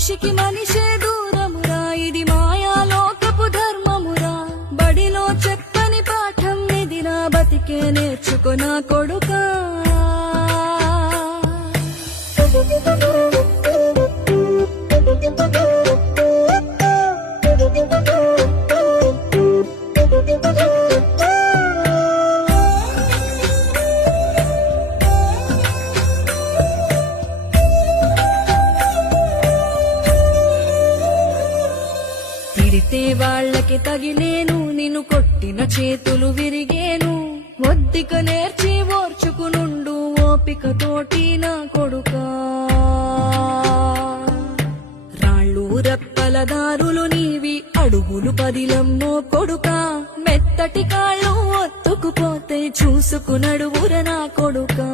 మనిషికి మనిషే దూరమురా, ఇది మాయాలోకపు ధర్మమురా. బడిలో చెప్పని పాఠం ఇదిరా, బతికే నేర్చుకున్నా కొడుకా. తిడితే వాళ్ళకి తగిలేను, నిన్ను కొట్టిన చేతులు విరిగేను. ఒద్దిక నేర్చి ఓర్చుకునుండు ఓపికతోటి నా కొడుకా. రాళ్ళు రెప్పల దారులు నీవి, అడుగులు పదిలమ్మో కొడుకా. మెత్తటి కాళ్ళు ఒత్తుకుపోతే చూసుకునడువుర నా కొడుకా.